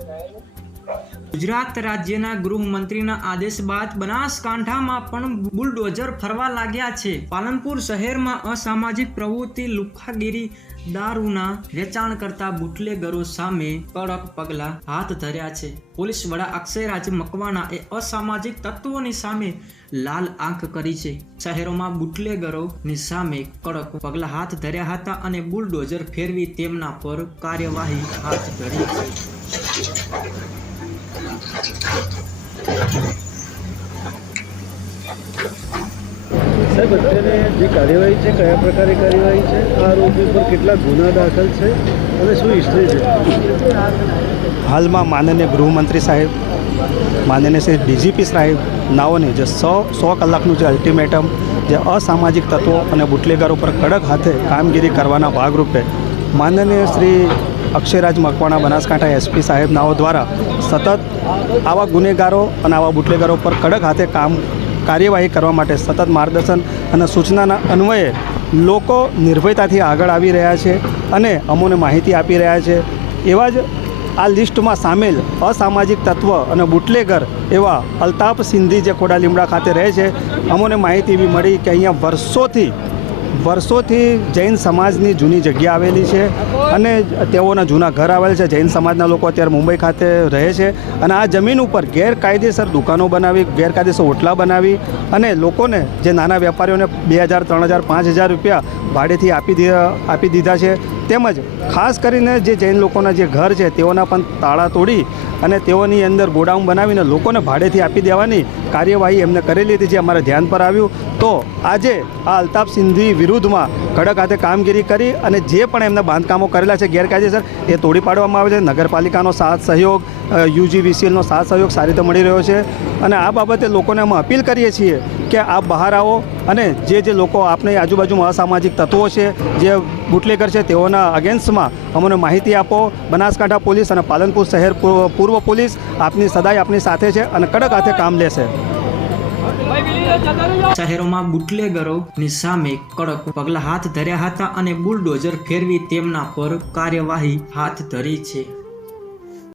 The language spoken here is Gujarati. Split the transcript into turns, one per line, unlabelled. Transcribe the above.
Thank you. ગુજરાત રાજ્યના ગૃહમંત્રીના આદેશ બાદ બનાસકાંઠામાં પણ બુલડોઝર ફરવા લાગ્યા છે. પાલનપુર શહેરમાં અસામાજિક પ્રવૃત્તિ, લુખાગીરી, દારૂના વેચાણ કરતા બુટલેગરો સામે કડક પગલા હાથ ધર્યા છે. પોલીસ વડા અક્ષયરાજ મકવાણા એ અસામાજિક તત્વોની સામે લાલ આંખ કરી છે. શહેરોમાં બુટલેગરોની સામે કડક પગલા હાથ ધર્યા હતા અને બુલડોઝર ફેરવી તેમના પર કાર્યવાહી હાથ ધરી છે.
સાહેબ, અત્યારે જે કાર્યવાહી છે, કયા પ્રકારે કાર્યવાહી છે? આ આરોપી પર કેટલા ગુના દાખલ છે અને શું હિસ્ટ્રી છે?
હાલમાં માનનીય ગૃહમંત્રી સાહેબ, માનનીય શ્રી ડીજીપી સાહેબ નાઓને જે સો સો કલાકનું જે અલ્ટિમેટમ જે અસામાજિક તત્વો અને બુટલેગરો પર કડક હાથે કામગીરી કરવાના ભાગરૂપે માનનીય શ્રી અક્ષયરાજ મકવાણા, બનાસકાંઠા એસપી સાહેબ નાઓ દ્વારા સતત આવા ગુનેગારો અને આવા બુટલેગારો પર કડક હાથે કામ કાર્યવાહી કરવા માટે સતત માર્ગદર્શન અને સૂચનાના અન્વયે લોકો નિર્ભયતાથી આગળ આવી રહ્યા છે અને અમોને માહિતી આપી રહ્યા છે. એવા જ આ લિસ્ટમાં સામેલ અસામાજિક તત્વ અને બુટલેગર એવા અલ્તાફ સિંધી જે ખોડા લીમડા ખાતે રહે છે, અમોને માહિતી એવી મળી કે અહીંયા વર્ષોથી વર્ષોથી જૈન સમાજની જૂની જગ્યા આવેલી છે અને તેઓના જૂના ઘર આવેલ છે. જૈન સમાજના લોકો અત્યારે મુંબઈ ખાતે રહે છે અને આ જમીન ઉપર ગેરકાયદેસર દુકાનો બનાવી, ગેરકાયદેસર હોટલા બનાવી અને લોકોને જે નાના વેપારીઓને બે હજાર, ત્રણ હજાર, પાંચ હજાર રૂપિયા ભાડેથી આપી આપી દીધા છે. તેમજ ખાસ કરીને જે જૈન લોકોના જે ઘર છે તેઓના પણ તાળા તોડી અને તેઓની અંદર ગોડાઉન બનાવીને લોકોને ભાડેથી આપી દેવાની કાર્યવાહી એમને કરેલી હતી જે અમારા ધ્યાન પર આવ્યું. તો આજે આ અલ્તાફ સિંધી વિરુદ્ધમાં કડક હાથે કામગીરી કરી અને જે પણ એમના બાંધકામો કરેલા છે ગેરકાયદેસર એ તોડી પાડવામાં આવે છે. નગરપાલિકાનો સાથ સહયોગ યુજીવીસીએલનો સાથ સહયોગ સારી રીતે મળી રહ્યો છે. અને આ બાબતે લોકોને અમે અપીલ કરીએ છીએ કે આપ બહાર આવો અને જે જે લોકો આપની આજુબાજુમાં અસામાજિક તત્વો છે, જે બુટલેગર છે, તેઓના અગેન્સ્ટમાં અમને માહિતી આપો. બનાસકાંઠા પોલીસ અને પાલનપુર શહેર પૂર્વ પોલીસ આપની સદાય આપની સાથે છે અને કડક હાથે કામ લેશે.
શહેરોમાં બુટલેગરોની સામે કડક પગલા હાથ ધર્યા હતા અને બુલડોઝર ફેરવી તેમના પર કાર્યવાહી હાથ ધરી છે.